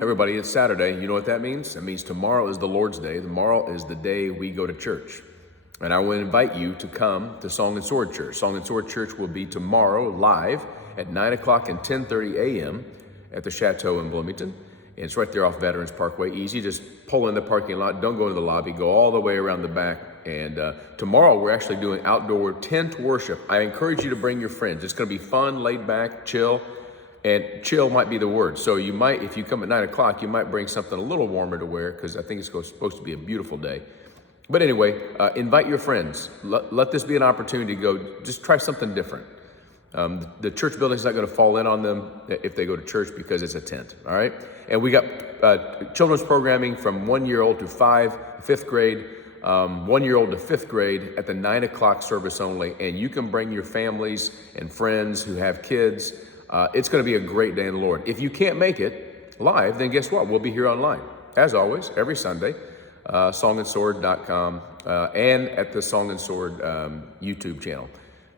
Everybody, it's Saturday. You know what that means? That means tomorrow is the Lord's Day. Tomorrow is the day we go to church. And I want to invite you to come to Song and Sword Church. Song and Sword Church will be tomorrow live at 9 o'clock and 10:30 a.m. at the Chateau in Bloomington. And it's right there off Veterans Parkway. Easy, just pull in the parking lot. Don't go into the lobby. Go all the way around the back. And tomorrow we're actually doing outdoor tent worship. I encourage you to bring your friends. It's going to be fun, laid back, chill. And chill might be the word. So you might, if you come at 9 o'clock, you might bring something a little warmer to wear because I think it's supposed to be a beautiful day. But anyway, invite your friends. Let this be an opportunity to go, just try something different. The church building's not going to fall in on them if they go to church because it's a tent, all right? And we got children's programming from 1-year-old to 5th grade, 1-year-old to 5th grade at the 9 o'clock service only. And you can bring your families and friends who have kids. It's going to be a great day in the Lord. If you can't make it live, then guess what? We'll be here online, as always, every Sunday, songandsword.com, and at the Song and Sword YouTube channel.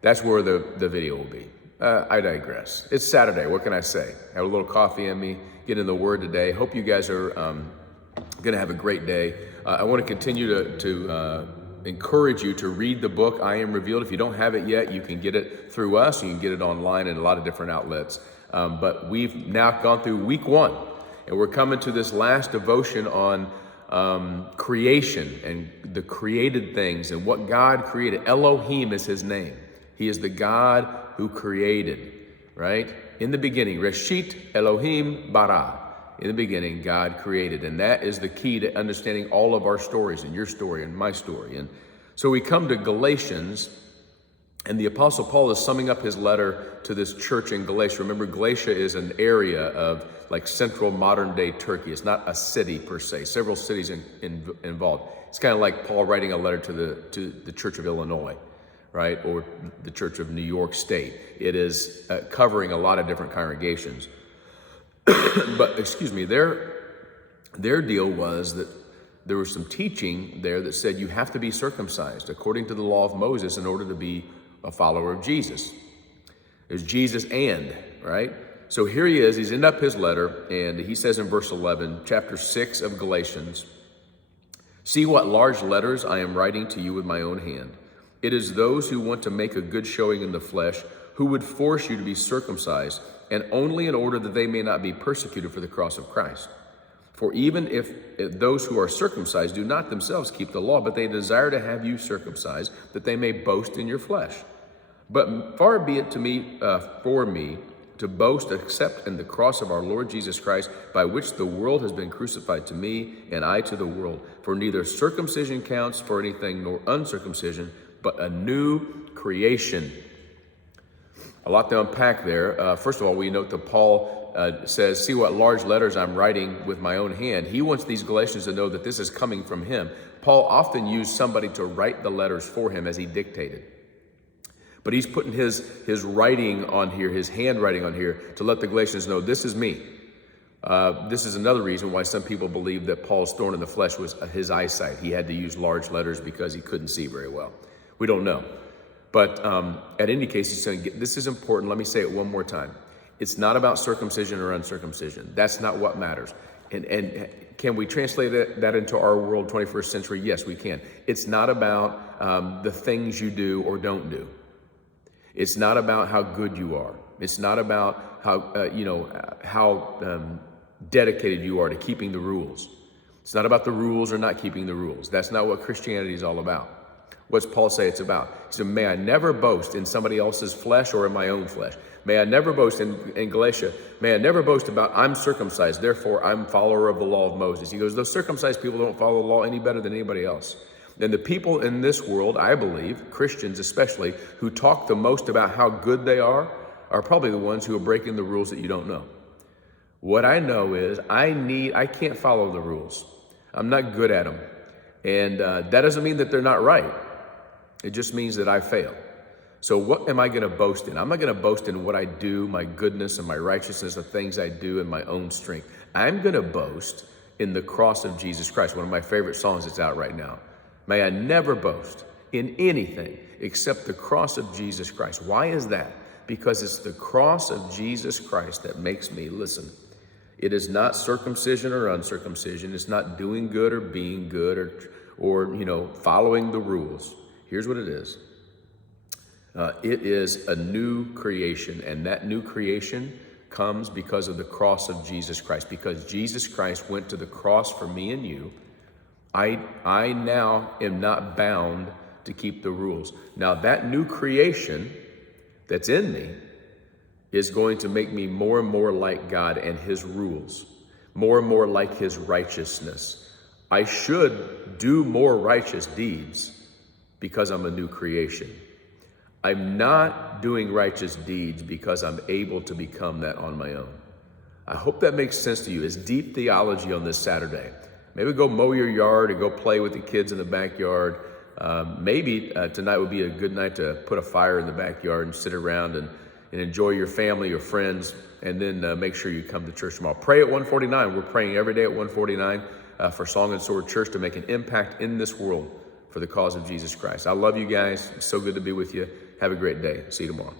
That's where the video will be. I digress. It's Saturday. What can I say? Have a little coffee in me, get in the Word today. Hope you guys are going to have a great day. I want to continue to encourage you to read the book, I Am Revealed. If you don't have it yet, you can get it through us. You can get it online in a lot of different outlets. But we've now gone through week 1, and we're coming to this last devotion on creation and the created things and what God created. Elohim is his name. He is the God who created, right? In the beginning, Reshit Elohim bara. In the beginning, God created. And that is the key to understanding all of our stories, and your story and my story. And so we come to Galatians, and the Apostle Paul is summing up his letter to this church in Galatia. Remember, Galatia is an area of like central modern day Turkey. It's not a city per se, several cities involved. It's kind of like Paul writing a letter to the Church of Illinois, right? Or the Church of New York State. It is covering a lot of different congregations. But excuse me, their deal was that there was some teaching there that said you have to be circumcised according to the law of Moses in order to be a follower of Jesus. There's Jesus right? So here he is, he's ended up his letter, and he says in verse 11, chapter 6 of Galatians, "See what large letters I am writing to you with my own hand. It is those who want to make a good showing in the flesh who would force you to be circumcised, and only in order that they may not be persecuted for the cross of Christ. For even if those who are circumcised do not themselves keep the law, but they desire to have you circumcised, that they may boast in your flesh. But far be it for me to boast except in the cross of our Lord Jesus Christ, by which the world has been crucified to me, and I to the world. For neither circumcision counts for anything, nor uncircumcision, but a new creation." A lot to unpack there. First of all, we note that Paul says, "See what large letters I'm writing with my own hand." He wants these Galatians to know that this is coming from him. Paul often used somebody to write the letters for him as he dictated. But he's putting his writing on here, his handwriting on here, to let the Galatians know, this is me. This is another reason why some people believe that Paul's thorn in the flesh was his eyesight. He had to use large letters because he couldn't see very well. We don't know. But at any case, he's saying, this is important. Let me say it one more time. It's not about circumcision or uncircumcision. That's not what matters. And can we translate that into our world, 21st century? Yes, we can. It's not about the things you do or don't do. It's not about how good you are. It's not about how dedicated you are to keeping the rules. It's not about the rules or not keeping the rules. That's not what Christianity is all about. What's Paul say it's about? He said, may I never boast in somebody else's flesh or in my own flesh. May I never boast in Galatia. May I never boast about I'm circumcised, therefore I'm follower of the law of Moses. He goes, those circumcised people don't follow the law any better than anybody else. And the people in this world, I believe, Christians especially, who talk the most about how good they are probably the ones who are breaking the rules that you don't know. What I know is I can't follow the rules. I'm not good at them. And that doesn't mean that they're not right. It just means that I fail. So what am I going to boast in? I'm not going to boast in what I do, my goodness and my righteousness, the things I do in my own strength. I'm going to boast in the cross of Jesus Christ, one of my favorite songs that's out right now. May I never boast in anything except the cross of Jesus Christ. Why is that? Because it's the cross of Jesus Christ that makes me, listen, It is not circumcision or uncircumcision. It's not doing good or being good or following the rules. Here's what it is. It is a new creation, and that new creation comes because of the cross of Jesus Christ. Because Jesus Christ went to the cross for me and you, I now am not bound to keep the rules. Now that new creation that's in me is going to make me more and more like God and his rules, more and more like his righteousness. I should do more righteous deeds because I'm a new creation. I'm not doing righteous deeds because I'm able to become that on my own. I hope that makes sense to you. It's deep theology on this Saturday. Maybe go mow your yard or go play with the kids in the backyard. Maybe tonight would be a good night to put a fire in the backyard and sit around and enjoy your family, your friends, and then make sure you come to church tomorrow. Pray at 149. We're praying every day at 149 for Song and Sword Church to make an impact in this world for the cause of Jesus Christ. I love you guys. It's so good to be with you. Have a great day. See you tomorrow.